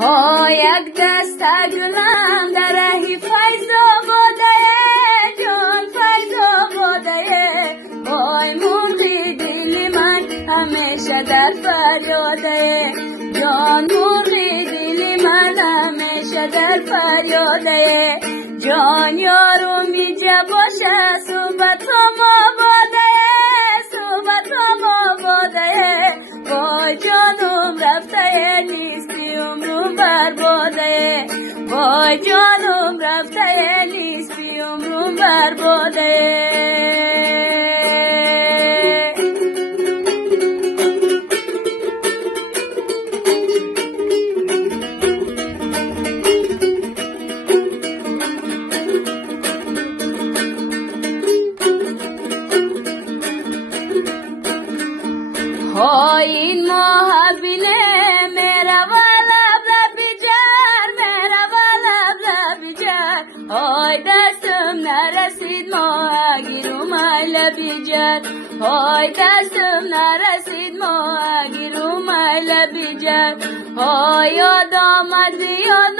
یک دست گلم در رهی فیض آباده جان فیض آباده وای مرغی دل من همیشه در فریاده جان مرغی دل من همیشه در فریاده جان یارو میجه باشه صحبتم آباده صحبتم آباده وای جانم رفته نیستی عمرم برباده وای جانم رفته نیستی عمرم برباده این محبینه میرا والا بجار میرا والا بجار های دستم نرسید ماهگیرم ایلا بجار های دستم نرسید ماهگیرم ایلا بجار های یاد آمد یاد